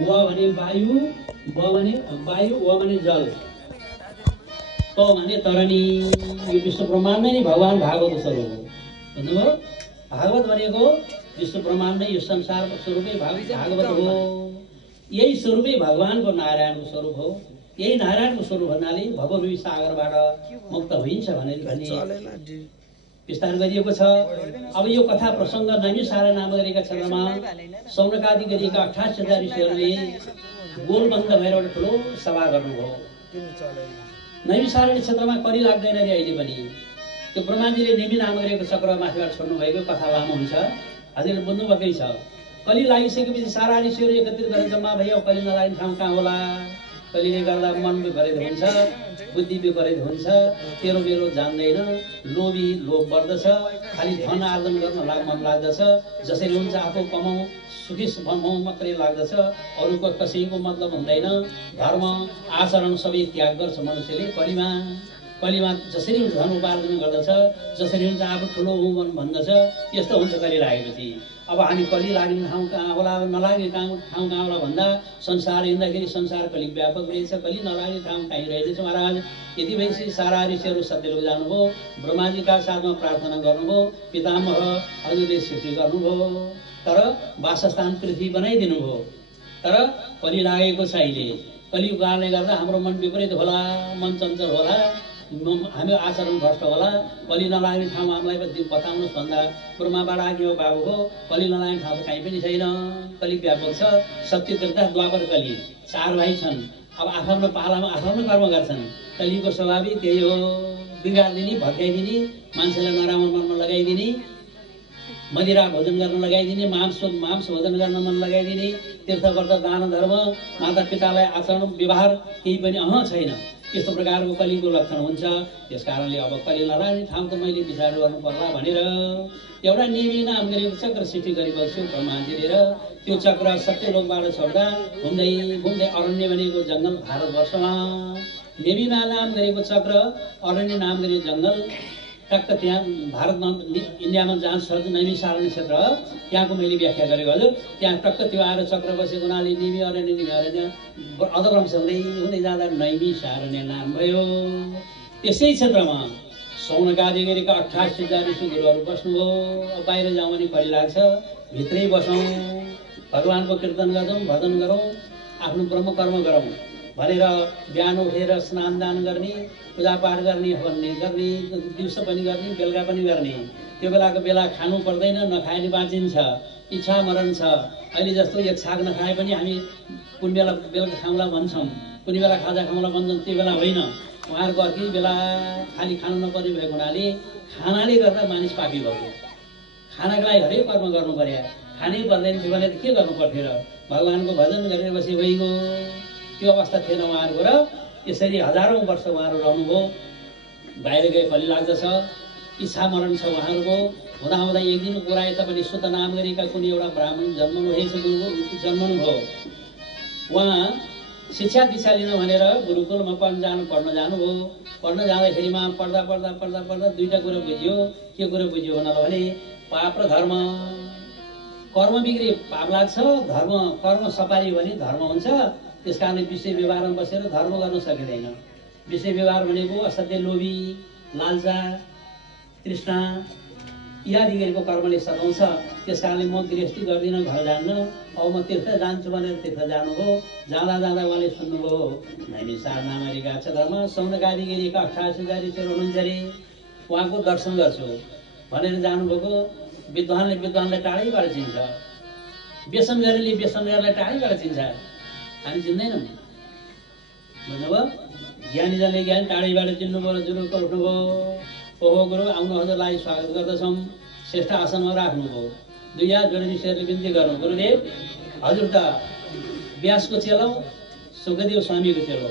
व भने वायु, व भने वायु, व भने जल, त भने तरणी। यो विश्व ब्रह्माण्ड नै भगवान भागवत स्वरूप हो। बुझ्नुभयो? भागवत भनेको विश्व ब्रह्माण्ड यो संसारको स्वरूपै भागवत हो। यही स्वरूपै भगवानको नारायणको स्वरूप हो। यही नारायणको स्वरूप भन्नाले भवरूपी सागरबाट मुक्त हुन्छ भने विस्तार गरिएको छ। अब यो कथा प्रसङ्ग नैमिषारण्य नाम गरेका क्षेत्रमा सौनकादि गरिएका 28,000 ऋषिहरूले गोलबन्द भएर एउटा ठुलो सभा गर्नुभयो। नैमिषारण्य क्षेत्रमा कली लाग्दैन रे अहिले पनि। त्यो ब्रह्माजीले नेमी नाम गरेको चक्र माथिबाट छोड्नु भएको कथा लामो हुन्छ, हजुरले बुझ्नुभएकै छ। कली लागिसकेपछि सारा ऋषिहरू एकत्रित गरेर जम्मा भयो। कली नलाग्ने ठाउँ कहाँ होला? कलिले गर्दा मन विपरीत हुन्छ, बुद्धि विपरीत हुन्छ, तेरो बेरो जान्दैन, लोभी लोभ बढ्दछ, खालि धन आर्जन गर्न मन लाग्दछ, जसरी हुन्छ आफू कमाउँ सुखी बनाउँ मात्रै लाग्दछ, अरूको कसैको मतलब हुँदैन, धर्म आचरण सबै त्याग गर्छ मनुष्यले कलिमा जसरी हुन्छ धन उपार्जन गर्दछ, जसरी हुन्छ आफू ठुलो हुँ भन्दछ, यस्तो हुन्छ कली लागेपछि। अब हामी कली लाग्ने ठाउँ कहाँ होला, नलाग्ने ठाउँ कहाँ होला भन्दा संसार हिँड्दाखेरि संसार कलि व्यापक रहेछ, कली नलाग्ने ठाउँ कहीँ रहेछ महाराज। यति भएपछि सारा ऋषिहरू सत्यलोक जानुभयो, ब्रह्माजीका साथमा प्रार्थना गर्नुभयो, पितामह हजुरले सृष्टि गर्नुभयो, तर वासस्थान पृथ्वी बनाइदिनु भयो। तर कली लागेको छ अहिले। कलिको कारणले गर्दा हाम्रो मन विपरीत होला, मन चञ्चल होला, हाम्रो आचरण भ्रष्ट होला। कली नलाग्ने ठाउँ हामीलाई बताउनुहोस् भन्दा ब्रह्माबाट आज्ञा हो बाबु हो, कली नलाग्ने ठाउँ त कहीँ पनि छैन, कली व्यापक छ। सत्य त्रेता द्वापर कली 4 भाइ छन्। अब आफ्नो पालामा आफ्नो कर्म गर्छन्। कलीको स्वभावै त्यही हो, बिगारिदिने, भत्काइदिने, मान्छेलाई नराम्रो मनमा लगाइदिने, मदिरा भोजन गर्न लगाइदिने, मांस भोजन गर्न मन लगाइदिने, तीर्थव्रत दान धर्म माता पितालाई आचरण व्यवहार केही पनि छैन। यस्तो प्रकारको कलीको लक्षण हुन्छ। त्यस कारणले अब कली नलाग्ने ठाउँ त मैले विचार गर्नु पर्ला भनेर एउटा नेमी नाम गरेको चक्र सृष्टि गरेको छु ब्रह्माजीले। र त्यो चक्र सत्यलोकबाट छोड्दा घुम्दै घुम्दै अरण्य भनेको जङ्गल भारतवर्षमा नेमीमा नाम गरेको चक्र, अरण्य नाम गरेको जङ्गल, टक्क त्यहाँ भारतमा इन्डियामा जहाँ छ नैमिषारण्य क्षेत्र, त्यहाँको मैले व्याख्या गरेको हजुर। त्यहाँ टक्क त्यो आएर चक्र बसेको हुनाले निमी अरण्य अधवंश हुँदै जाँदा नैमिषारण्य नाम भयो। त्यसै क्षेत्रमा सौनकादि गरेका 28,000 ऋषिगुरुहरू बस्नुभयो। अब बाहिर जाउँ भने कली लाग्छ, भित्रै बसौँ, भगवानको कीर्तन गरौँ, भजन गरौँ, आफ्नो ब्रह्म कर्म गरौँ भनेर बिहान उठेर स्नान दान गर्ने, पूजापाठ गर्ने, हवन गर्ने, दिउँसो पनि गर्ने, बेलुका पनि गर्ने। त्यो बेलाको बेला खानु पर्दैन, नखाए नि बाँचिन्छ, इच्छा मरण छ। अहिले जस्तो एक छाक नखाए पनि हामी कुन बेला बेलुका खाउँला भन्छौँ, कुनै बेला खाजा खाउँला भन्छौँ, त्यो बेला होइन। उहाँहरूको अर्कै बेला खाली खानु नपर्ने भएको हुनाले खानाले गर्दा मानिस पापी भएको। खानाको लागि हरेक कर्म गर्नु पर्यो, खानै पर्दैन थियो भने के गर्नु पर्थ्यो र? भगवानको भजन गरेर बसी भइगयो। त्यो अवस्था थिएन उहाँहरूको। र यसरी हजारौँ वर्ष उहाँहरू रहनुभयो। बाहिर गए कली लाग्दछ, इच्छा मरण छ उहाँहरूको। हुँदा एक दिन पुराए तपाईँले सुत नाम गरेका कुनै एउटा ब्राह्मण जन्मनु भयो। उहाँ शिक्षा दीक्षा लिन भनेर गुरुकुलमा पढ्न जानुभयो। पढ्न जाँदाखेरिमा पढ्दा दुईवटा कुरो बुझ्यो। के कुरो बुझ्यो भने पाप र धर्म। कर्म बिग्रे पाप लाग्छ, कर्म सपारी भने धर्म हुन्छ। त्यस कारणले विषय व्यवहारमा बसेर धर्म गर्न सकिँदैन। विषय व्यवहार भनेको असाध्यै लोभी, लालचा, तृष्णा इत्यादि गरेको कर्मले सताउँछ। त्यस कारणले म गृहस्थी गर्दिनँ, घर जान्न, अब म तीर्थ जान्छु भनेर तीर्थ जानुभयो। जाँदा उहाँले सुन्नुभयो नैमिषारण्य नाम गरेका क्षेत्रमा सौनकादि गरेका 28,000 ऋषिहरू हुनुहुन्छ अरे, उहाँको दर्शन गर्छु भनेर जानुभएको। विद्वानलाई टाढैबाट चिन्छ, व्यसन गरेरले व्यसनलाई टाढैबाट चिन्छ। हामी चिन्दैनौँ, बुझ्नुभयो? ज्ञानीजनले ज्ञान टाढैबाट चिन्नुभयो, जुरुक्क उठ्नुभयो। ओहो गुरु आउनु हजुरलाई स्वागत गर्दछौँ। श्रेष्ठ आसनमा राख्नुभयो। 2 हात जोडेर ऋषिहरूले बिन्ती गर्नु, गुरुदेव हजुर त व्यासको चेलो, सुखदेव स्वामीको चेलो,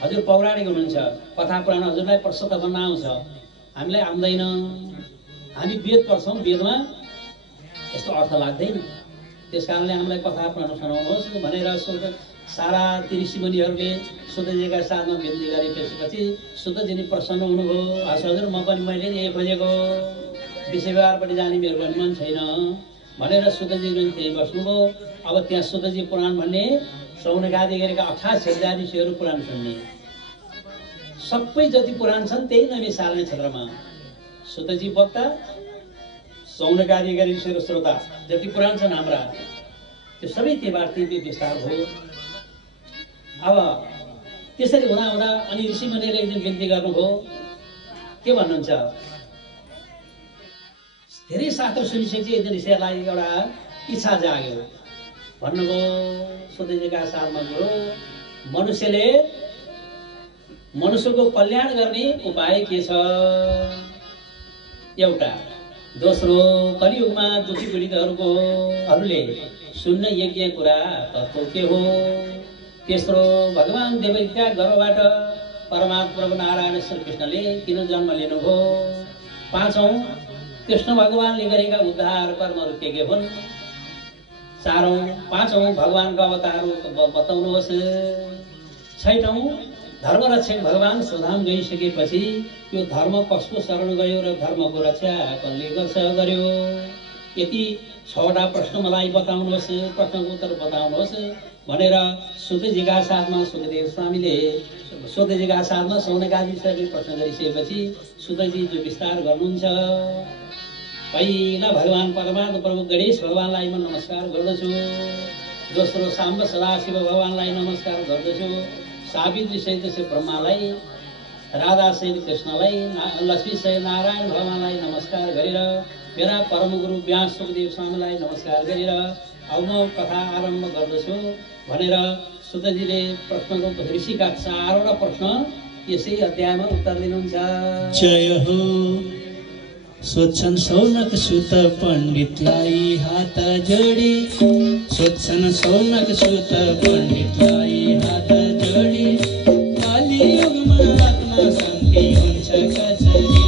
हजुर पौराणिक हुनुहुन्छ, कथा पुराण हजुरलाई प्रशस्त बन्न आउँछ, हामीलाई आउँदैन। हामी वेद पढ्छौँ, वेदमा यस्तो अर्थ लाग्दैन। त्यस कारणले हामीलाई कथा पुराण सुनाउनुहोस् भनेर सारा ऋषिमुनिहरूले सुतजीका साथमा बिन्ती गरेपछि सुतजी नि प्रसन्न हुनुभयो। हजुर मैले नि यही खोजेको, विषय व्यवहारपट्टि जाने मेरो पनि मन छैन, भनेर सुतजी त्यही बस्नुभयो। अब त्यहाँ सुतजी पुराण भन्ने सौनकादि गरेका 28 हजार ऋषिहरू पुराण सुन्ने। सबै जति पुराण छन् त्यही नैमिषारण्य क्षेत्रमा। सुतजी वक्ता, सौनकादि गरी ऋषिहरू श्रोता, जति पुराण छन् हाम्रा त्यो सबै त्यहीबाट विस्तार भयो। अब त्यसरी हुँदा हुँदा अनि ऋषि मुनिले एक दिन बिन्ती गर्नुभयो। के भन्नुहुन्छ? धेरै शास्त्र सुनिसकेपछि एक दिन ऋषिहरूलाई एउटा इच्छा जाग्यो। भन्नुभयो सुतजीका साथमा गुरु, मनुष्यको कल्याण गर्ने उपाय के छ? एउटा। दोस्रो, कलियुगमा दुखी पीडितहरूले सुन्न योग्य कुरा तत्त्व के हो? तेस्रो, भगवान देवकीका गर्भबाट परमात्मा प्रभु नारायण श्री कृष्णले किन जन्म लिनुभयो? पाँचौं, कृष्ण भगवानले गरेका उद्धार कर्महरू के हुन्? पाँचौं, भगवानका अवतारहरू बताउनुहोस्। छैटौं, धर्मरक्षक भगवान सुधाम गइसकेपछि यो धर्म कसको शरण गयो र धर्मको रक्षा कसले गर्यो? यति 6वटा प्रश्न मलाई बताउनुहोस्, प्रश्नको उत्तर बताउनुहोस् भनेर सुतजीका साथमा सुतजीका साथमा सौनकादि प्रश्न गरिसकेपछि सुतजी जो विस्तार गर्नुहुन्छ। पहिला भगवान परमात्मा प्रभु गणेश भगवानलाई म नमस्कार गर्दछु। दोस्रो, साम्ब सदाशिव भगवानलाई नमस्कार गर्दछु। सावित्री सहित श्री ब्रह्मालाई, राधा सहित कृष्णलाई, लक्ष्मी सहित नारायण भगवानलाई नमस्कार गरेर मेरा परम गुरु व्यास सुखदेव स्वामीलाई नमस्कार गरेर अब म कथा आरम्भ गर्दछु भनेर सुतजीले प्रश्नको ऋषिका 4वटा प्रश्न यसै अध्यायमा उत्तर दिनुहुन्छ। जय हो। सोध्छन् सौनक सुत पण्डितलाई हात जोडी, सोध्छन् सौनक सुत पण्डितलाई हात जोडी, कलियुगमा आत्मा शान्ति हुन्छ कसरी?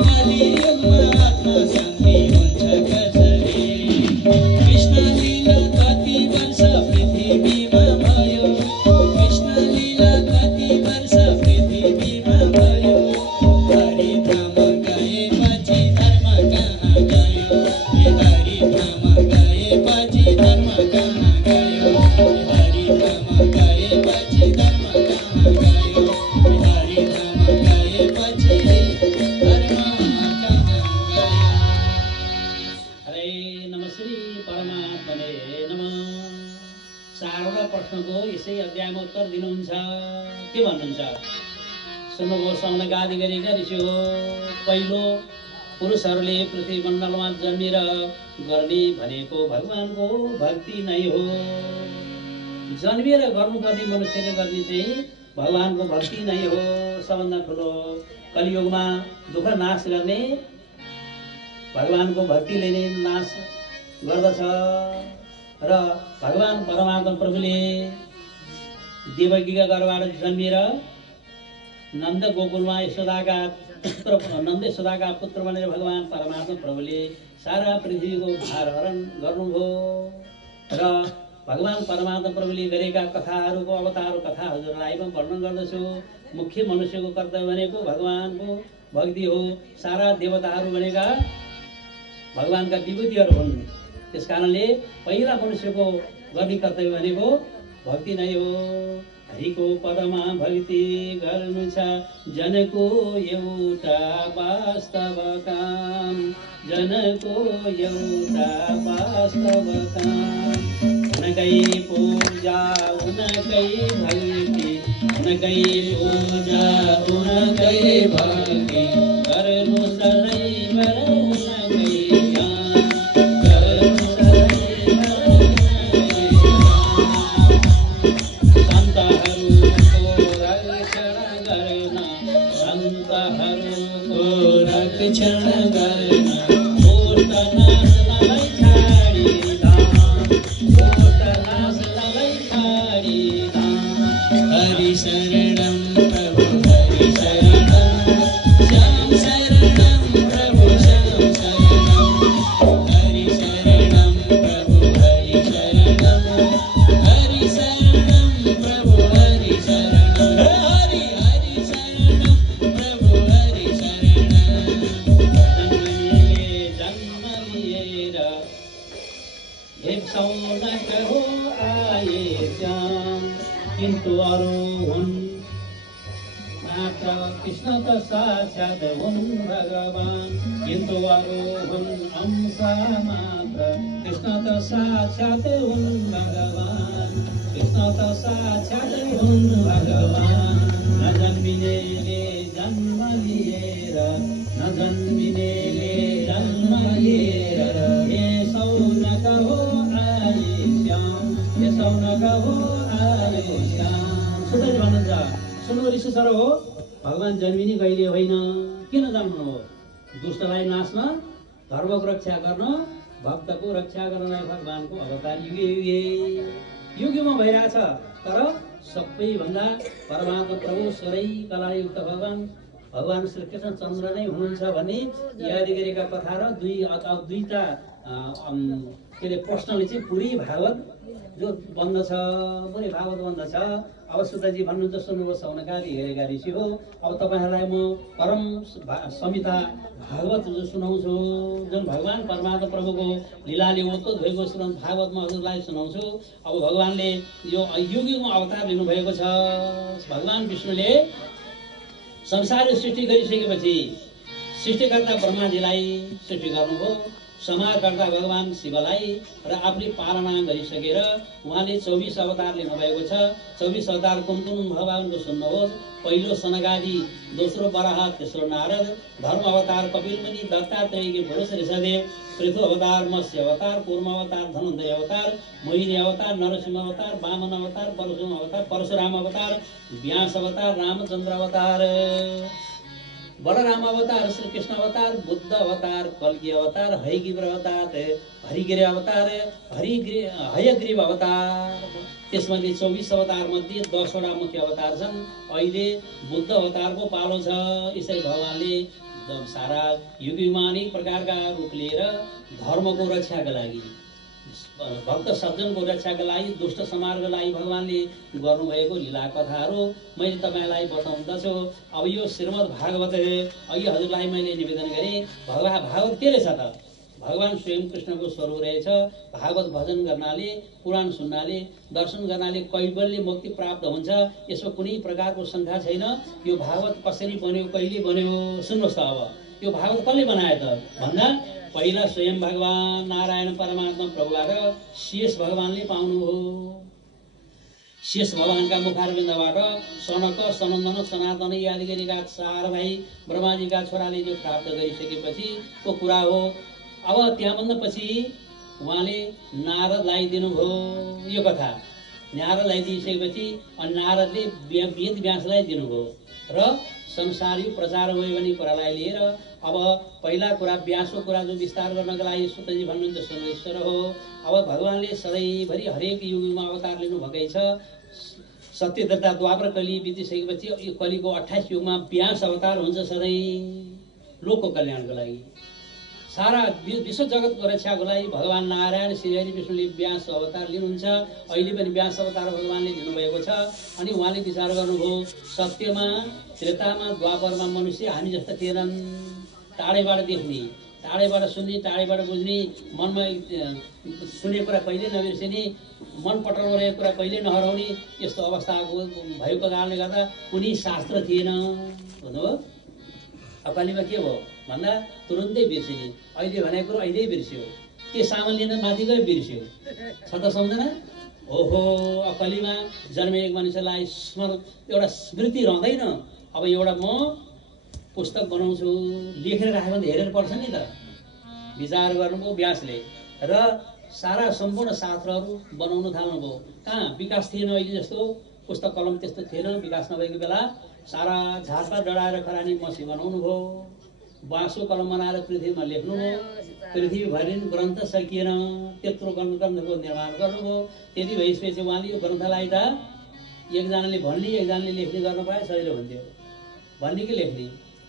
कलियुगमा आत्मा शान्ति हुन्छ कसरी? कृष्ण लीला कति वर्ष पृथ्वीमा भयो? कृष्ण लीला कति वर्ष पृथ्वीमा भयो? हरिधाम गएपछि धर्म कहाँ गयो? हरिधाम गएपछि धर्म कहाँ गयो? हरिधाम गएपछि धर्म कहाँ गयो? हरिधाम गएपछि धर्म कहाँ गयो? हरे नमः श्री परमात्मने नमः। 4वटा प्रश्नको यसै अध्यायमा उत्तर दिनुहुन्छ। के भन्नुहुन्छ? सुन्नुभयो सौनकादि गरेका ऋषि हो। पहिलो, पुरुषहरूले पृथ्वी मण्डलमा जन्मेर गर्ने भनेको भगवानको भक्ति नै हो। जन्मेर गर्नुपर्ने मनुष्यले गर्ने चाहिँ भगवानको भक्ति नै हो। सबभन्दा ठुलो कलियुगमा दुःख नाश गर्ने भगवानको भक्तिले नै नाश गर्दछ। र भगवान परमात्मा प्रभुले देवकीका गर्भबाट जन्मेर नन्द गोकुलमा नन्द यशोदाका पुत्र भनेर भगवान परमात्मा प्रभुले सारा पृथ्वीको भार हरण गर्नुभयो। र भगवान परमात्मा प्रभुले गरेका कथाहरूको अवतार कथा हजुरलाई म वर्णन गर्दछु। मुख्य मनुष्यको कर्तव्य भनेको भगवानको भक्ति हो। सारा देवताहरू भनेका भगवानका विभूतिहरू हुन्। त्यस कारणले पहिला मनुष्यको गर्ने कर्तव्य भनेको भक्ति नै हो। हरिको पदमा भक्ति गर्नु छ जनको एउटा वास्तव काम, जनको एउटा वास्तव काम। उनकै पूजा उनकै भक्ति, उनकै पूजा उनकै भक्ति गर्नु सदैव उनकै ध्यान, गर्नु सदैव उनकै रक्षण गर्न हरि शरणं प्रभु हरि शरणं श्याम शरणं प्रभु श्याम किन्तु अरू हुन् मात्र कृष्ण त साक्षात् हुन् भगवान् किन्तु अरू हुन् अंश मात्र कृष्ण त साक्षात् हुन् भगवान् कृष्ण त साक्षात् हुन् भगवान् नजन्मिनेले जन्म लिएर नजन्मिनेले जन्म लिएर यसौ न कहो आए श्याम यसौ न कहो आए श्याम सुन्दर भन्नुहुन्छ सुन्नु ऋषि सर हो भगवान् जन्मिने कहिले होइन किन जन्मनु हो दुष्टलाई नाच्न धर्मको रक्षा गर्न भक्तको रक्षा गर्नलाई भगवानको अवतार युगे युगे युगमा भइरहेछ तर सबैभन्दा परमात्मा प्रभु स्वरै कलायुक्त भगवान् श्री कृष्ण चन्द्र नै हुनुहुन्छ भन्ने याद गरेका कथा र दुईटा के अरे प्रश्नले चाहिँ पुरै भागवत जो बन्दछ पुरै भागवत बन्दछ अब सुताजी भन्नुहुन्छ सुन्नुहोस् सौनकादि हेरेका ऋषि हो अब तपाईँहरूलाई म परम संहिता भागवत जो सुनाउँछु जुन भगवान् परमात्मा प्रभुको लीलाले ओतप्रोत भएको श्रीमद् भागवतमा हजुरलाई सुनाउँछु अब भगवान्ले यो युगमा अवतार लिनुभएको छ भगवान् विष्णुले संसार सृष्टि गरिसकेपछि सृष्टिकर्ता ब्रह्माजीलाई सृष्टि गर्नुभयो समाजकर्ता भगवान् शिवलाई र आफूले पालना गरिसकेर उहाँले 24 अवतार लिनुभएको छ 24 अवतार कुन कुन भगवान्को सुन्नुहोस् पहिलो सनकादि दोस्रो बराह तेस्रो नारद धर्म अवतार कपिल मुनि दत्तात्रेय पुरुष ऋषदेव पृथु अवतार मत्स्य अवतार कूर्म अवतार धनञ्जय अवतार मोहिनी अवतार नरसिंह अवतार वामन अवतार परशुराम अवतार व्यास अवतार रामचन्द्र अवतार बलराम अवतार श्री कृष्ण अवतार बुद्ध अवतार कल्की अवतार हयग्रीव अवतार हरिगिरि अवतार हयग्रीव अवतार त्यसमध्ये 24 अवतार मध्ये 10 वटा मुख्य अवतार छन् अहिले बुद्ध अवतारको पालो छ यसरी भगवानले सारा युगमा अनेक प्रकारका रूप लिएर धर्मको रक्षाका लागि भक्त सज्जनको रक्षाका लागि दुष्ट समाजको लागि भगवानले गर्नुभएको लीला कथाहरू मैले तपाईँलाई बताउँदछु अब यो श्रीमद् भागवत अघि हजुरलाई मैले निवेदन गरेँ भागवत के रहेछ त भगवान् स्वयं कृष्णको स्वरूप रहेछ भागवत भजन गर्नाले पुराण सुन्नाले दर्शन गर्नाले कैवल्य मुक्ति प्राप्त हुन्छ यसमा कुनै प्रकारको शङ्का छैन यो भागवत कसरी बन्यो कहिले बन्यो सुन्नुहोस् त अब यो भागवत कसले बनायो त भन्दा पहिला स्वयं भगवान् नारायण परमात्मा प्रभुबाट शेष भगवानले पाउनुभयो शेष भगवानका मुखारविन्दबाट सनक सनन्दन सनातन आदि गरेका 4 भाइ ब्रह्माजीका छोराले जो प्राप्त गरिसकेपछि को कुरा हो अब त्यहाँभन्दा पछि उहाँले नारदलाई दिनुभयो यो कथा नारदलाई दिइसकेपछि नारदले वेद व्यासलाई दिनुभयो र संसारी प्रचार भयो भन्ने कुरालाई लिएर अब पहिला कुरा व्यासको कुरा जो विस्तार गर्नका लागि सुतजी भन्नुहुन्छ सर्वेश्वर हो अब भगवानले सधैँभरि हरेक युगमा अवतार लिनुभएकै छ सत्यदत्ता द्वापर कली बितिसकेपछि यो कलिको 28 युगमा व्यास अवतार हुन्छ सधैँ लोकको कल्याणको लागि सारा विश्व जगतको रक्षाको लागि भगवान् नारायण श्री हरि विष्णुले व्यास अवतार लिनुहुन्छ अहिले पनि व्यास अवतार भगवानले लिनुभएको छ अनि उहाँले विचार गर्नुभयो सत्यमा त्रेतामा द्वापरमा मनुष्य हामी जस्ता थिएनन् टाढैबाट देख्ने टाढैबाट सुन्ने टाढैबाट बुझ्ने मनमा सुने कुरा कहिले नबिर्सिने मन पटाउनु रहेको कुरा कहिले नहराउने यस्तो अवस्थाको भएको कारणले गर्दा कुनै शास्त्र थिएन भन्नुभयो अकालीमा के भयो भन्दा तुरुन्तै बिर्सिने अहिले भनेको कुरो अहिले बिर्स्यो के सामान लिन माथि गयो बिर्स्यो छ त सम्झना ओहो अकालीमा जन्मेको मानिसलाई एउटा स्मृति रहँदैन अब एउटा म पुस्तक बनाउँछु लेखेर राख्यो भने हेरेर पढ्छ नि त विचार गर्नुभयो व्यासले र सारा सम्पूर्ण शास्त्रहरू बनाउन थाल्नुभयो कहाँ विकास थिएन अहिले जस्तो पुस्तक कलम त्यस्तो थिएन विकास नभएको बेला सारा झारपात डढाएर खरानी मसी बनाउनु भयो बाँसको कलम बनाएर पृथ्वीमा लेख्नुभयो पृथ्वीभरि ग्रन्थ सकिएन त्यत्रो ग्रन्थको निर्माण गर्नुभयो त्यति भइसकेपछि उहाँले यो ग्रन्थलाई त एकजनाले भन्ने एकजनाले लेख्ने गर्न पाए सजिलो हुन्थ्यो भन्ने कि लेख्ने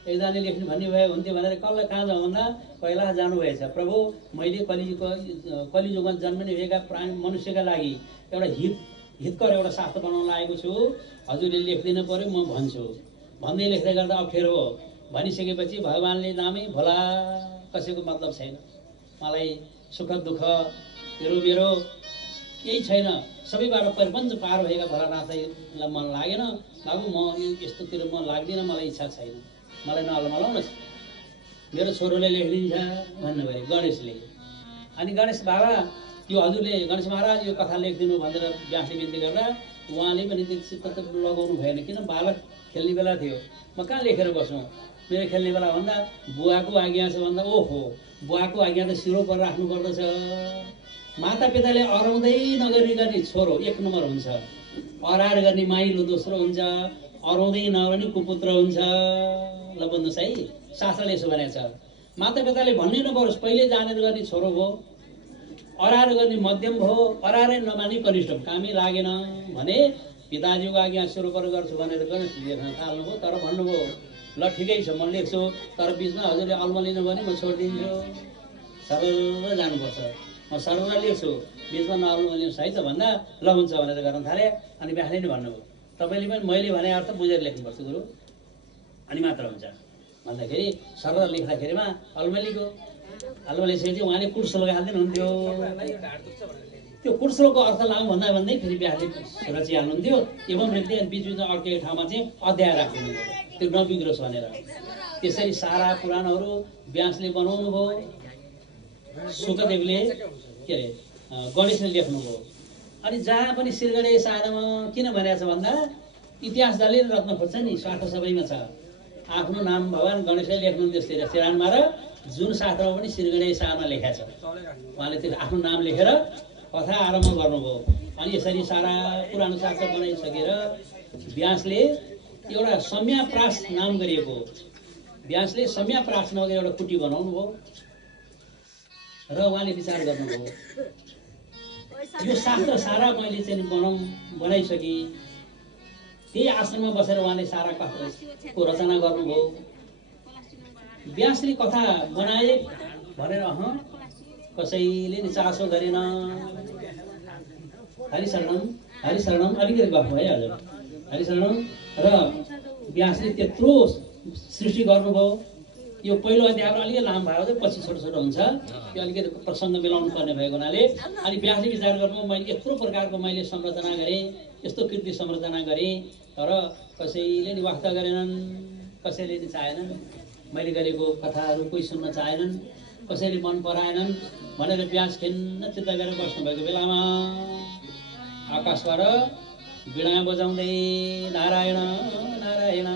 एकजनाले लेख्ने भन्ने भयो हुन्थ्यो भनेर कसलाई कहाँ जाउँ भन्दा कैलाश जानुभएछ प्रभु मैले कलियुगमा जन्मिने भएका प्राणी मनुष्यका लागि एउटा हितकर एउटा शास्त्र बनाउन लागेको छु हजुरले लेख्दिनु पर्यो म भन्छु भन्दै लेख्दै गर्दा अप्ठ्यारो हो भनिसकेपछि भगवानले नामै भोला कसैको मतलब छैन मलाई सुख दुःख तेरो मेरो यही छैन, सबैबाट परिपञ्च पार भएका भोलानाथलाई मन लागेन, बाबु म यो यस्तोतिर म लाग्दिनँ, मलाई इच्छा छैन, मलाई नअल्मलाउनुहोस्, मेरो छोरोले लेखिदिन्छ भन्नुभयो गणेशले। अनि गणेश बाबा यो हजुरले गणेश महाराज यो कथा लेखिदिनु भनेर व्यासले बिन्ती गर्दा उहाँले पनि त्यो चित्त त लगाउनु भएन, किन बालक खेल्ने बेला थियो, म कहाँ लेखेर बस्नु, मेरो खेल्ने बेला भन्दा बुवाको आज्ञा छ भन्दा ओहो बुवाको आज्ञा त शिरो पर राख्नु पर्दछ। माता पिताले अराउँदै नगर्ने गर्ने छोरो एक नम्बर हुन्छ, अरार गर्ने माइलो दोस्रो हुन्छ, अराउँदै नगर्ने कुपुत्र हुन्छ। ल बुझ्नुहोस् है, शास्त्रले यसो भनेको छ। माता पिताले भन्नै नपरोस्, पहिले जानेर गर्ने छोरो हो, अरार गर्ने मध्यम भयो, अरारै नमानी कनिष्ठ कामै लागेन भने पिताजीको आज्ञा शिरो पर गर्छु भनेर गणेश लेख्न थाल्नुभयो। तर भन्नुभयो ल ठिकै छ म लेख्छु, तर बिचमा हजुरले अल्मलिनु भने म छोडिदिन्छु, सरल जानुपर्छ, म सरल लेख्छु, बिचमा नअल्मलिनुहोस् है त भन्दा ल हुन्छ भनेर गर्न थाले। अनि व्यासले नि भन्नुभयो तपाईँले पनि मैले भने अर्थ बुझेर लेख्नुपर्छ गुरु, अनि मात्र हुन्छ भन्दाखेरि सरल लेख्दाखेरिमा अल्मलीको अल्मलिसकेपछि उहाँले कुट श्लोक हाल्दैन हुन्थ्यो। त्यो कुट श्लोकको अर्थ लाउँ भन्दा भन्दै फेरि व्यासले रचिहाल्नुहुन्थ्यो। एवं व्यक्ति अनि बिचबिचमा अर्कै ठाउँमा चाहिँ अध्याय राख्दिनु, त्यो नबिग्रोस् भनेर। त्यसरी सारा पुराणहरू व्यासले बनाउनु भयो, शुकदेवले के अरे गणेशले लेख्नुभयो। अनि जहाँ पनि श्रीगणेश साधनमा किन भनेको छ भन्दा इतिहास जसले रत्न खोज्छ नि स्वार्थ सबैमा छ। आफ्नो नाम भगवान् गणेशले लेख्नुहुन्थ्यो शिरानमा, र जुन शास्त्रमा पनि श्रीगणेश साधना लेखेको छ उहाँले त्यो आफ्नो नाम लेखेर कथा आरम्भ गर्नुभयो। अनि यसरी सारा पुरानो शास्त्र बनाइसकेर व्यासले एउटा सम्याप्रास नाम गरिएको, व्यासले सम्याप्रास नामको एउटा कुटी बनाउनु भयो र उहाँले विचार गर्नुभयो यो शास्त्र सारा मैले चाहिँ बनाइसकेँ। त्यही आश्रममा बसेर उहाँले सारा कथाको रचना गर्नुभयो। व्यासले कथा बनाए भनेर कसैले नि चासो गरेन। हरिशरणम अलिकति गफ भयो हजुर, हरिशरणम र व्यासले त्यत्रो सृष्टि गर्नुभयो। यो पहिलो अध्यायबाट अलिकति लामो भयो, पछि छोटो छोटो हुन्छ, त्यो अलिकति प्रसङ्ग मिलाउनु पर्ने भएको हुनाले अनि व्यासले विचार गर्नु मैले यत्रो प्रकारको मैले संरचना गरेँ, यस्तो कृति संरचना गरेँ, तर कसैले नि वास्ता गरेनन्, कसैले नि चाहेनन्, मैले गरेको कथाहरू कोही सुन्न चाहेनन्, कसैले मन पराएनन् भनेर व्यास खिन्न चित्त गरेर बस्नुभएको बेलामा आकाशबाट वीणा बजाउँदै नारायण नारायण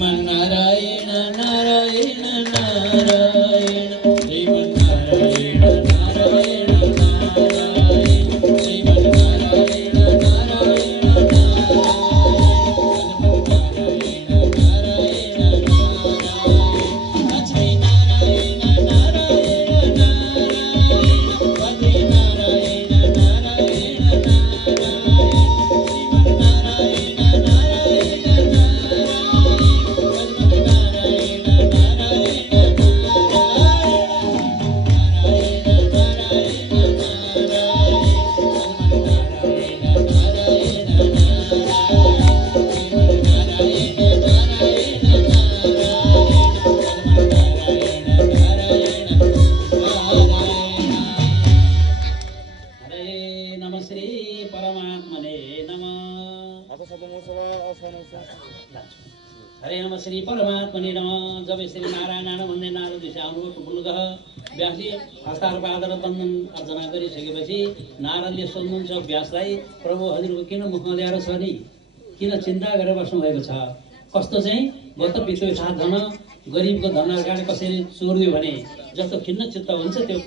नारायण नारायण नारायण श्रीमन्नारायण नारायण नारायण श्रीमन्नारायण नारायण हरे नम श्री परमात्मने नम। जब श्री नारायण भन्दै नारद ऋषि आउनुभयो टुप्लुगह व्यासले हस्तार पादर वन्दन अर्चना गरिसकेपछि नारदले सोध्नुहुन्छ व्यासलाई, प्रभु हजुरको किन मुख ल्याएर छ नि, किन चिन्ता गरेर बस्नु भएको छ, कस्तो चाहिँ गत पितृ साथ धन गरिबको धन अगाडि कसैले चोरिदियो भने जस्तो खिन्न चित्त हुन्छ त्यो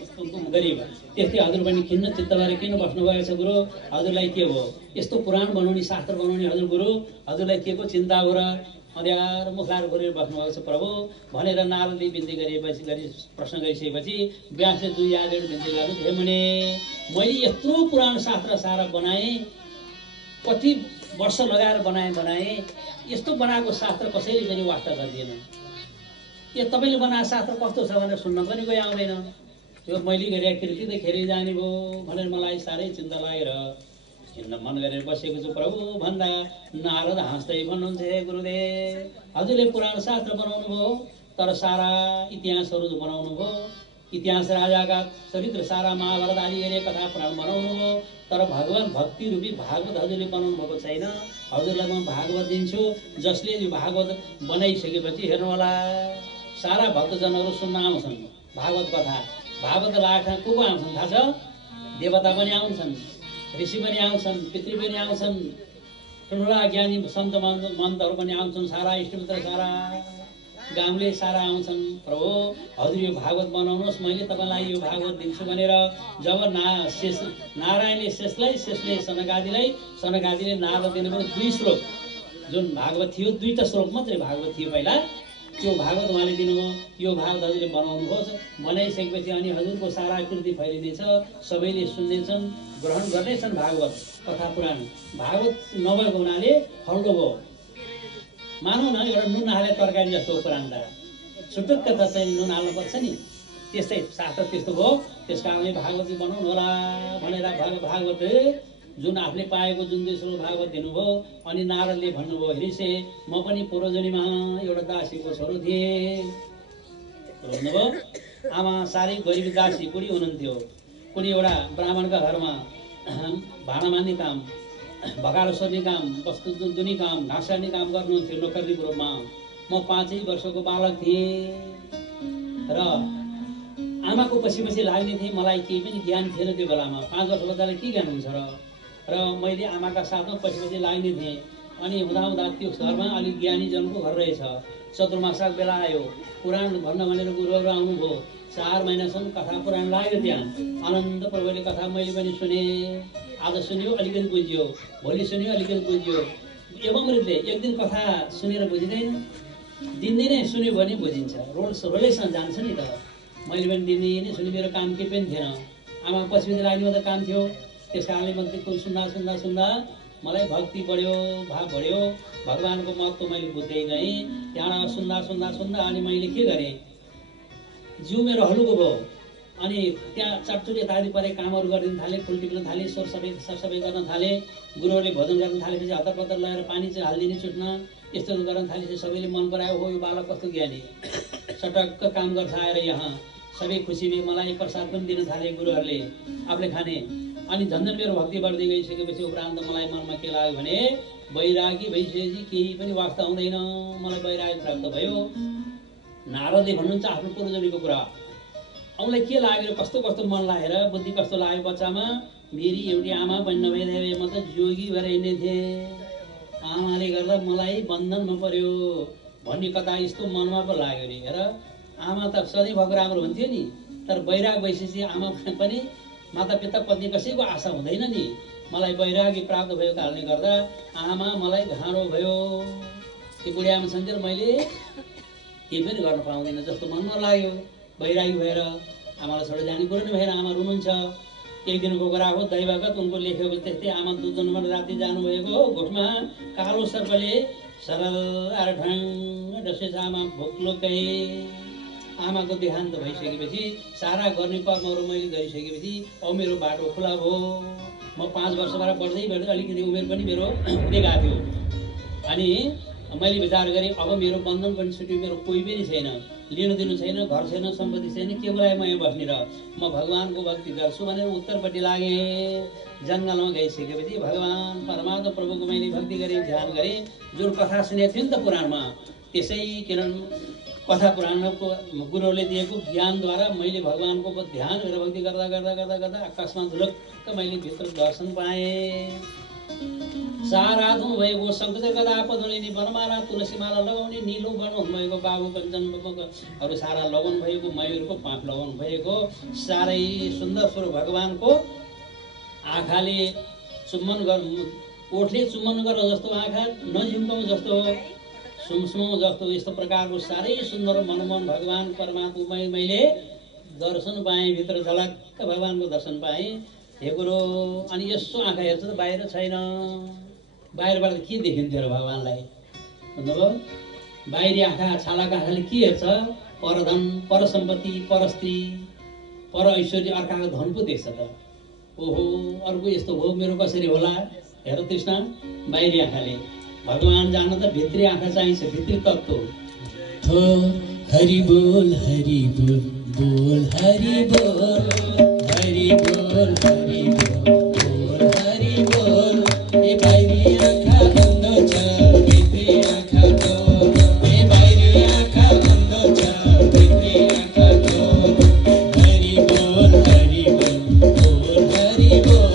गरिब, त्यस्तै हजुर पनि खिन्न चित्त भएर किन बस्नुभएको छ गुरु, हजुरलाई के भयो, यस्तो पुराण बनाउने शास्त्र बनाउने हजुर गुरु, हजुरलाई के को चिन्ता हो र अँध्यार मुखलार गरेर बस्नुभएको छ प्रभु भनेर नारदले बिन्ती गरेपछि प्रश्न गरिसकेपछि व्यासले दुई यादेर बिन्ती गर्नु, हे मुने मैले यत्रो पुराण शास्त्र सारा बनाएँ, कति वर्ष लगाएर बनाएँ, यस्तो बनाएको शास्त्र कसैले पनि वास्ता गर्दिएन। यो तपाईँले बनाएको शास्त्र कस्तो छ भनेर सुन्न पनि कोही आउँदैन, त्यो मैले गरेको कृति त खेरै जाने भयो भनेर मलाई साह्रै चिन्ता लागेर हिँड्न मन गरेर बसेको छु प्रभु भन्दा नारद हाँस्दै भन्नुहुन्छ, हे गुरुदेव हजुरले पुराण शास्त्र बनाउनु भयो, तर सारा इतिहासहरू बनाउनु भयो, इतिहास राजाका चरित्र सारा महाभारत आदि हेरे कथा पुराण बनाउनु हो, तर भगवान भक्ति रूपी भागवत हजुरले बनाउनु भएको छैन। हजुरलाई म भागवत दिन्छु, जसले यो भागवत बनाइसकेपछि हेर्नु होला सारा भक्तजनहरू सुन्न आउँछन् भागवत कथा। भागवत लाखमा को आउँछन् थाहा छ? देवता पनि आउँछन्, ऋषि पनि आउँछन्, पितृ पनि आउँछन्, ठुला ज्ञानी सन्त मन्तहरू पनि आउँछन्, सारा इष्टमित्र सारा गाउँले सारा आउँछन्। प्रभु हजुर यो भागवत बनाउनुहोस्, मैले तपाईँलाई यो भागवत दिन्छु भनेर जब नारायणले शेषले सनकादिले नारद दिनुभयो 2 श्लोक, जुन भागवत थियो 2टा श्लोक मात्रै भागवत थियो पहिला, त्यो भागवत उहाँले दिनुभयो। यो भागवत हजुरले बनाउनुहोस्, बनाइसकेपछि अनि हजुरको सारा कृति फैलिनेछ, सबैले सुन्नेछन्, ग्रहण गर्नेछन् भागवत कथा पुराण। भागवत नभएको हुनाले फल्लो भयो। मानौ न एउटा नुन हाले तरकारी जस्तो पुराण त सुटुक्क त चाहिँ नुन हाल्नुपर्छ नि, त्यस्तै शास्त्र त्यस्तो भयो। त्यस कारणले भागवत बनाउनु होला भनेर भागवत जुन आफूले पाएको जुन 2 श्लोक भागवत दिनुभयो। अनि नारदले भन्नुभयो, ऋषि म पनि पूर्वजन्ममा एउटा दासीको छोरो थिएँ भन्नुभयो। आमा साह्रै गरिब दासी बुढी हुनुहुन्थ्यो। कुनै एउटा ब्राह्मणका घरमा भाँडा मान्ने काम, भगारो सोर्ने काम, वस्तु दुनी काम, घाँस काट्ने काम गर्नुहुन्थ्यो नोकरीको रूपमा। म 5 वर्षको बालक थिएँ र आमाको पछि लाग्ने थिएँ। मलाई केही पनि ज्ञान थिएन त्यो बेलामा। 5 वर्ष बच्चालाई के ज्ञान हुन्छ र मैले आमाका साथमा पछि लाग्ने थिएँ। अनि हुँदा त्यो घरमा अलिक ज्ञानी जनको घर रहेछ। चतुर्मासाको बेला आयो, पुराण भन्न भनेर गुरुहरू आउनुभयो। 4 महिनासम्म कथा पुराण लाग्यो त्यहाँ। आनन्द प्रभुले कथा मैले पनि सुनेँ। आज सुन्यो अलिकति बुझ्यो, भोलि सुन्यो अलिकति बुझ्यो। एवं रीतिले एक दिन कथा सुनेर बुझिँदैन, दिनदिनै सुन्यो भने बुझिन्छ। रोलेसँग जान्छ नि त। मैले पनि दिनदिनै सुने, मेरो काम केही पनि थिएन। आमा पछि लाग्ने मात्रै काम थियो। त्यस कारणले म त्यो सुन्दा मलाई भक्ति बढ्यो, भाव बढ्यो, भगवानको महत्त्व मैले बुझ्दै गएँ। त्यहाँबाट सुन्दा अनि मैले के गरेँ, जिउ मेरो हलुको भयो। अनि त्यहाँ चटचुट यतादि परे कामहरू गरिदिन थालेँ, फुल टिप्न थालेँ, सरसफाइ गर्न थालेँ। गुरुहरूले भोजन गर्न थालेपछि हतार पत्तर लगाएर पानी चाहिँ हालिदिने चुट्न, यस्तोहरू गर्न थालेपछि सबैले मन परायो। हो यो बालक कस्तो ज्ञानी, सटक्क काम गर्छ आएर यहाँ। सबै खुसी भए। मलाई प्रसाद पनि दिन थाले गुरुहरूले आफूले खाने। अनि झन्झन मेरो भक्ति बढ्दै गइसकेपछि उपरान्त मलाई मनमा के लाग्यो भने वैरागी भइसकेपछि केही पनि वास्ता हुँदैन। मलाई वैरागी प्राप्त भयो। नारदले भन्नुहुन्छ आफ्नो पूर्वजन्मको कुरा। औँलाई के लाग्यो, कस्तो मन लागेर, बुद्धि कस्तो लाग्यो बच्चामा, मेरी एउटी आमा पनि नभइदिए म त जोगी भएर हिँड्ने थिएँ। आमाले गर्दा मलाई बन्धनमा पर्यो भन्ने कथा यस्तो मनमा पो लाग्यो नि। हेर, आमा त सधैँ भएको राम्रो हुन्थ्यो नि, तर वैराग भइसकेपछि आमा पनि माता पिता पत्नी कसैको आशा हुँदैन नि। मलाई वैरागी प्राप्त भएको कारणले गर्दा आमा मलाई घाँडो भयो। त्यो बुढी आमा छन्थ्यो, मैले केही पनि गर्न पाउँदिनँ जस्तो मनमा लाग्यो। वैरागी भएर आमालाई छोडेर जाने कुरो नै भएन। आमा रुनुहुन्छ। एक दिनको कुरा हो, दैवगत उनको लेखेको त्यस्तै। आमा दुधजन्म राति जानुभएको हो। गोठमा कालो सर्पले सरल आएर ढाङ डसेछ। आमा भोक्लोकै। आमाको देहान्त भइसकेपछि सारा गर्ने कर्महरू मैले गरिसकेपछि अब मेरो बाटो खुला भयो। म 5 वर्षबाट बढ्दै अलिकति उमेर पनि मेरो हुँदै गएको थियो। अनि मैले विचार गरेँ, अब मेरो बन्धन पनि छुट्यो, मेरो कोही पनि छैन, लिनु दिनु छैन, घर छैन, सम्पत्ति छैन, के बोलायो म यहाँ बस्ने र म भगवानको भक्ति गर्छु भनेर उत्तरपट्टि लागेँ। जङ्गलमा गइसकेपछि भगवान परमात्मा प्रभुको मैले भक्ति गरेँ, ध्यान गरेँ। जुन कथा सुनेको थियो नि त पुराणमा, त्यसै किनभने कथा पुराणको गुरुहरूले दिएको ज्ञानद्वारा मैले भगवानको ध्यान गरेर भक्ति गर्दा आकाशमा धुलक्क मैले भित्र दर्शन पाएँ। सारा धुन भएको शङ्कर गदा पदुलिनी वनमाला तुलसीमाला लगाउने, निलो वर्ण हुनुभएको बाबु कञ्चनहरू सारा लगाउनु भएको, मयूरको पाख लगाउनु भएको, साह्रै सुन्दर स्वरूप भगवानको आँखाले चुम्बन गर्नु, ओठले चुम्बन गरेर जस्तो आँखा, नझिम्काउँ जस्तो, सुमसुम जस्तो, यस्तो प्रकारको साह्रै सुन्दर मनमोहन भगवान परमात्मा मैले दर्शन पाएँ। भित्र झलक्क भगवानको दर्शन पाएँ। हे गुरु, अनि यसो आँखा हेर्छु त बाहिर छैन। बाहिरबाट के देखिन्थ्यो र भगवानलाई भन्नुभयो? बाहिरी आँखा, छालाको आँखाले के हेर्छ? परधन, परसम्पत्ति, परस्त्री, पर ऐश्वर्य, अर्काको धन पो देख्छ त। ओहो, अर्को यस्तो हो, मेरो कसरी होला? हेर तृष्णा, बाहिरी आँखाले भगवान जान्न त भित्री आँखा चाहिन्छ, भित्री तत्त्व। हरि बोल बोल हरि बोल हरि बोल बोल हरि बोल ए बाहिरी आँखा बन्द छ भित्री आँखा खोल ए बाहिरी आँखा बन्द छ भित्री आँखा खोल हरि बोल हरि बोल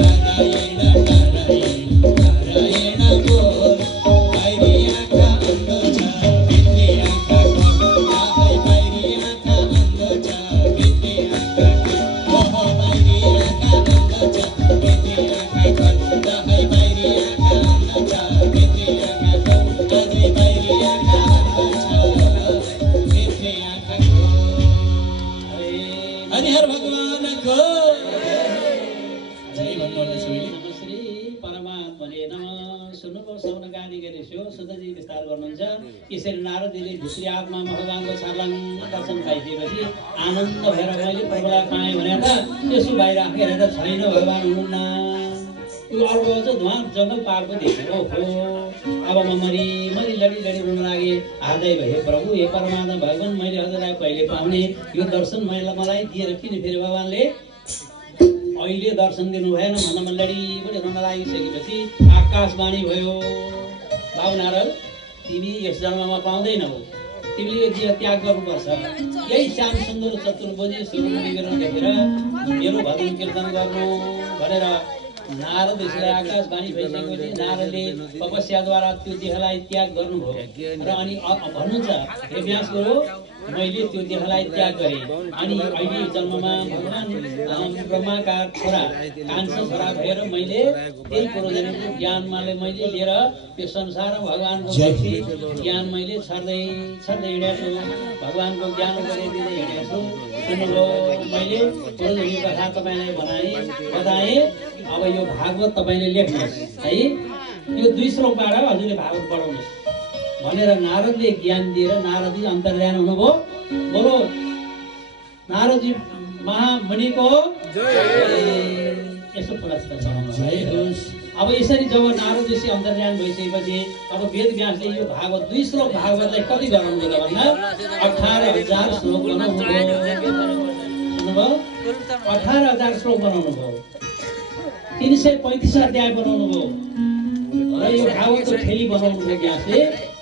नारायण नारायण नारायण बोल बाहिरी आँखा बन्द छ भित्री आँखा खोल आफै बाहिरी आँखा बन्द छ भित्री आँखा खोल ओहो बाहिरी आँखा बन्द छ भित्री आँखा खोल आफै बाहिरी आँखा बन्द छ भित्री आँखा खोल अझै बाहिरी आँखा बन्द छ भित्री आँखा खोल हरिहर भगवानको जय भन्नुहोला सबैले नमः श्री परमात्मने नमः। सुन्नुभयो श्रवण गाली गरेछ्यो सुधजी विस्तार गर्नुहुन्छ। यसरी नारदले भित्री आत्मा भगवानको छर्लङ दर्शन पाइदिएपछि आनन्द भएर मैले प्रभुलाई पाएँ भने त यसो बाहिर राखेर त छैन भगवान् हुनुहुन्न। यो अर्को चाहिँ धुवा जङ्गल पारको देखेँ ओहो अब म मरी लडी रुन लागे हार्दै भए प्रभु हे परमात्मा भगवान् मैले हजुरलाई कहिले पाउने यो दर्शन मलाई दिएर किन फेरि भगवान्ले अहिले दर्शन दिनु भएन भन्न मन लडी पनि रुन लागिसकेपछि आकाशवाणी भयो बाबु नारद तिमी यस जन्ममा पाउँदैनौ तिमीले यो जीव त्याग गर्नुपर्छ यही श्याम सुन्दर चतुर्भुजी सुरुमुनि देखेर मेरो भजन कीर्तन गर्नु भनेर नारद यसलाई आकाशवाणी भइसकेपछि नारदले तपस्याद्वारा त्यो देहलाई त्याग गर्नुभयो र अनि भन्नुहुन्छ हे व्यास गुरु मैले त्यो देहलाई त्याग गरेँ अनि अहिले जन्ममा भगवान् ब्रह्माका छोरा कान्छा छोरा भएर मैले त्यही पूर्वजन्मको ज्ञानमाले मैले लिएर यो संसार भगवान्को ज्ञान मैले छर्दै हिँडेको छु भगवान्को ज्ञान दिँदै हिँडेको छु सुन्नुभयो मैले पूर्वजन्म कथा तपाईँलाई बताएँ अब यो भागवत तपाईँले लेख्नुहोस् है यो 2 श्लोकबाट हजुरले भागवत पढाउनुहोस् भनेर नारदले ज्ञान दिएर नारदजी अन्तर्ध्यान हुनुभयो बोलो नारदजी महामुनिको यसो पुरस्कार चढाउनुहोस्। अब यसरी जब नारदजी अन्तर्ध्यान भइसकेपछि अब वेद व्यासले यो भागवत 2 श्लोक भागवतलाई कति गराउनु त भन्दा 18,000 श्लोक बनाउनु भयो 18,000 श्लोक बनाउनु भयो 335 अध्याय बनाउनु भयो र यो भागवतको फेरि बनाउनु भयो व्यासले।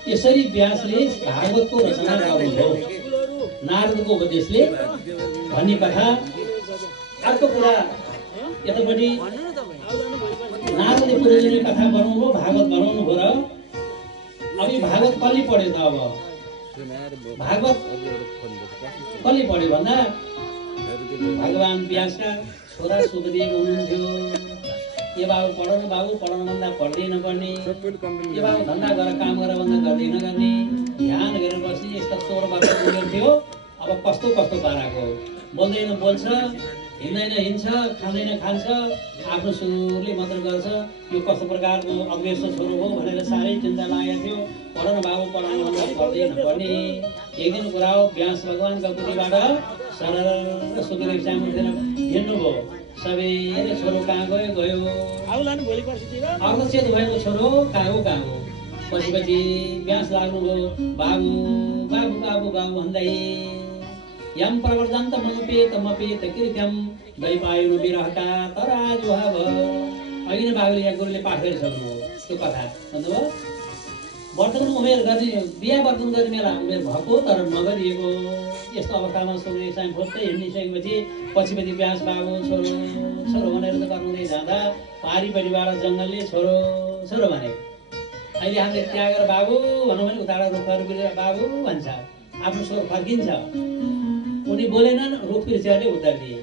यसरी व्यासले भागवतको रचना गर्नुभयो नारदको उपदेशले भन्ने कथा। अर्को कुरा यतापट्टि नारदले पूर्वजन्म कथा बनाउनु भागवत बनाउनु भयो र अब यो भागवत कसले पढ्यो त अब भागवत कसले पढ्यो भन्दा भगवान् व्यासका छोरा सुखदेव हुनुहुन्थ्यो। ये बाबु पढाउनु भन्दा पढ्दै नपढ्ने ये बाबु धन्दा गरेर काम गरेर भन्दा गर्दै नगर्ने ध्यान गरेर बस्ने यस्ता 16 वर्ष उमेर थियो। अब कस्तो पाराको बोल्दैन बोल्छ हिँड्दैन हिँड्छ खाँदैन खान्छ आफ्नो सुरले मात्र गर्छ यो कस्तो प्रकारको अभ्यस्त छोरो हो भनेर साह्रै चिन्ता लागेको थियो। पढाउनु पढाउनु भन्दा पढ्दै नपढ्ने। एक दिन कुरा हो व्यास भगवान्का कुटीबाट सरर सुखदेव सामु उठेर हिँड्नुभयो। सबैले छोरो कहाँ गयो अर्धचेत भएको छोरो कहाँ हो पछि व्यास लाग्नुभयो बाबु भन्दै यम प्रवर्धन्त मपेत कृत्यम दैपायुनु विरहका तराजुहाव। अघि नै बाबुले यहाँ गुरुले पाठ गरिसक्नुभयो त्यो कथा भन्नुभयो। वर्तमान उमेर गर्ने बिहा वर्तन गर्ने मेला उमेर भएको तर नगरिएको यस्तो अवस्थामा सुखदेव साई खोज्दै हिँडिसकेपछि पछि व्यास बाबु छोरो भनेर त गर्नुहुँदै जाँदा पारिपट्टिबाट जङ्गलले छोरो भने अहिले हामीले त्यागेर बाबु भनौँ भने उताबाट रुखहरू बिरेर बाबु भन्छ आफ्नो स्वर फर्किन्छ। उनी बोलेनन् रुख बिर्सेरले उत्तर दिए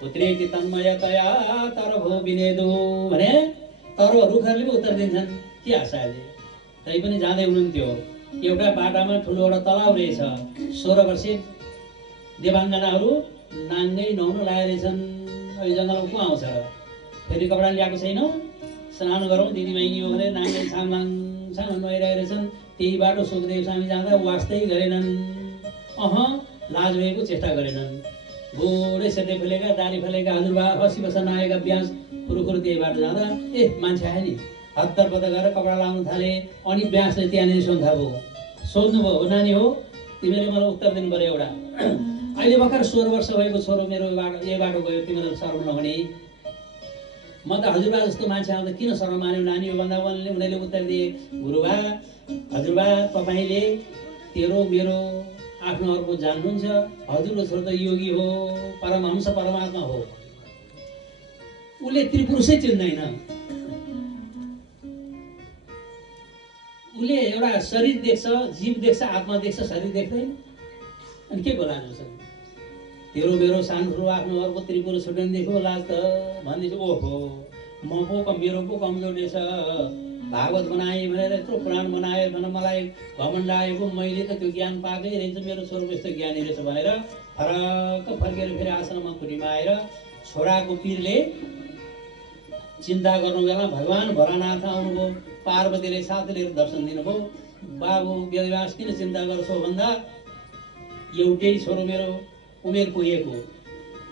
पुत्रेकी तन्मयतया तर भो विनेदु भने तर रुखहरूले पनि उत्तर दिन्छन् के आशाले तै पनि जाँदै हुनुहुन्थ्यो। एउटा बाटामा ठुलो एउटा तलाउ रहेछ 16 वर्षीय देवाङ्गनाहरू नाङ्गै नुहाउन लागेछन्। यो जङ्गलमा को आउँछ फेरि कपडा ल्याएको छैन स्नान गरौँ दिदी बहिनी हो भने नाङ्गै छाङलाङ नुहाइरहेछन्। त्यही बाटो सुखदेव स्वामी जाँदा वास्तै गरेनन् लाज भएको चेष्टा गरेनन्। बुढे सेते फुलेका दाली फुलेका हजुरबा 80 वर्ष नआएका व्यास कुरुकुरु त्यही बाटो जाँदा मान्छे आयो नि हत्तरपत्तर गरेर कपडा लाउन थाले। अनि व्यासले त्यहाँनिर सोध्नुभयो नानी हो तिमीले मलाई उत्तर दिनु पर्यो एउटा। अहिले भर्खर 16 वर्ष भएको छोरो मेरो यो बाटो गयो, तिमीले शर्म नहुने? म त हजुरबा जस्तो मान्छे आउँदा किन शर्म मान्यो नानी हो भन्दा उनीहरूले उत्तर दिए, गुरुबा हजुरबा तपाईँले तेरो मेरो आफ्नो अर्को जान्नुहुन्छ, हजुरको छोरो त योगी हो, परमहंस परमात्मा हो। उसले त्रिपुरुषै चिन्दैन, उसले एउटा शरीर देख्छ, जीव देख्छ, आत्मा देख्छ, शरीर देख्दैन। अनि के को लाज छ? तेरो मेरो सानो ठुलो आफ्नो अर्को त्रिपुर छुट्याउनु देख्यो लाज त भन्दैछ। ओहो म पो मेरो पो कमजोर रहेछ, भागवत बनाएँ भनेर यत्रो पुराण बनायो भनेर मलाई घमण्ड आएको, मैले त त्यो ज्ञान पाएकै रहेछ, मेरो छोरो यस्तो ज्ञानी रहेछ भनेर फरक फर्केर फेरि आश्रममा खुट्टीमा आएर छोराको पीरले चिन्ता गर्नु बेला भगवान् भोलानाथ आउनुभयो, पार्वतीले साथ लिएर दर्शन दिनुभयो। बाबु वेदव्यास किन चिन्ता गर्छौ भन्दा एउटै छोरो मेरो उमेर पुगेको,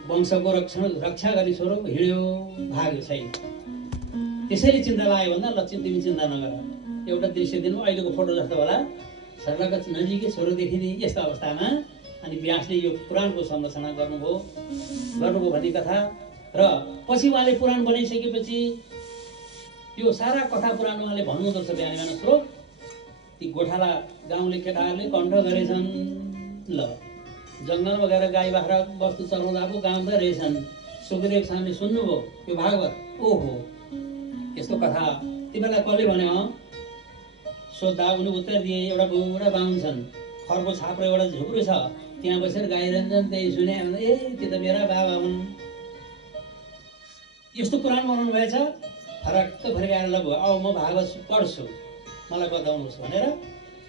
वंशको रक्षा गर्ने छोरो हिँड्यो भाग्यो छैन, त्यसैले चिन्ता लाग्यो भन्दा ल तिमी चिन्ता नगर। एउटा दृश्य दिनु अहिलेको फोटो जस्तो होला, सर्लका नजिकै छोरो देखिने यस्तो अवस्थामा अनि व्यासले यो पुराणको संरचना गर्नुभयो भन्ने कथा। र पछि उहाँले पुराण बनाइसकेपछि यो सारा कथा पुराण उहाँले भन्नुहुँदो रहेछ बिहान बिहान श्लोक। ती गोठाला गाउँले केटाहरूले कण्ठ गरेछन्। ल जङ्गलमा गएर गाई बाख्रा वस्तु चलाउँदा पो गाउँदै रहेछन्। सुखदेव स्वामी सुन्नुभयो यो भागवत, ओहो यस्तो कथा तिमीलाई कसले भन्यो सोद्धा उनी उत्तर दिए, एउटा बुढा बाहुन छन्, खरको छाप्रो एउटा झुप्रो छ, त्यहाँ बसेर गाइरहन्छन्, त्यही सुने ए त्यो त मेरा बाबा हुन्। यस्तो पुराण बनाउनु भएछ। फरक्क फर्काएर ल भयो अब म भागवत पढ्छु, मलाई बताउनुहोस् भनेर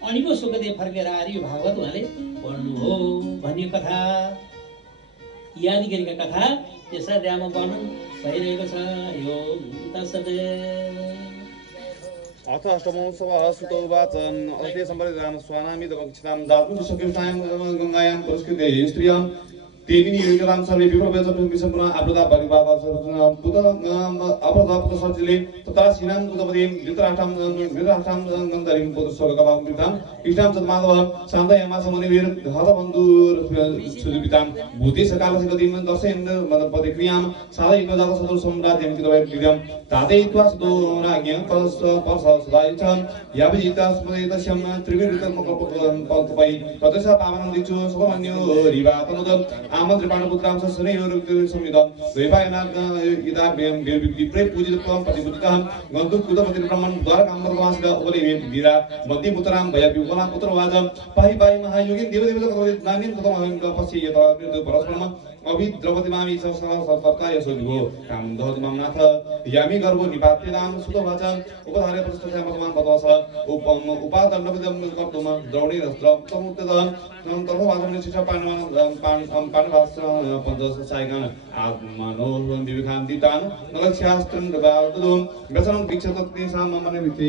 अनि पो सुखदेव फर्केर आएर यो भागवत उहाँले पढ्नु हो भन्ने कथा, यादगिरीका कथा यस अध्यायमा वर्णन भइरहेको छ। यो तत्सत्। अथ अष्टमोत्सवः सुतो उवाच अथे सम्परिग्राम स्वानामिदपक्षितां दातुं सकृतां गङ्गायां पुरस्कृते स्त्रियां तेमिनी युगलां सर्वे विप्रवेशं विसम्पूर्ण आपदा परिवादाः पुत अपदा पुत सचिले तथा सीनां उदपदीं धृतराष्ट्रां गन्धरीं पुत्र स्वर्गकलां वितां कृष्णां सद्माधव शान्तयामास मुनिवीर हतबन्धुर सुदुपितां भूति सकालस्य गतिं दर्शयन् प्रतिक्रियां साधयित्वा जात सदुर सम्राज्यं कृतवै प्रियं तादयित्वा सदो राज्ञं परस सदायिच यावजिता स्मृतस्यं त्रिविरुतमकल्पै ततसा पावनं दिक्षु सुब्रह्मण्यो रिवातनुद आमन्त्र पाण्डपुत्रां सस्नेयोरुक्ति संयुतं वैपायनाथ इदा विप्रे पूजितत्वं प्रतिपूजितः गन्तुं कुतपति ब्रह्मन् द्वारकाम्बरवासिक उपदेवे वीरा मध्यपुत्रां भयविवलां पुत्रवाच पाहि पाहि महायोगिन् देवदेवतानि कृतमहं पश्य यथा परस्परम् अभिद्रवतिमामि सत्ताय सद्गो काम दहति मम नाथ यामि गर्भो निपात्यतां सुतवाच उपधार्य प्रस्तुत्या भगवान् पतवस उपादण्डविदं कर्तुं द्रौणी रस्त्रमुक्तः तथोवाचमने शिक्षा पाण्डवास् पञ्चसायकान् आत्मनो विवेकान्तितान् नलक्ष्यास्त्रं ददातु व्यसनं दीक्षतत्तेषां मम निमित्ते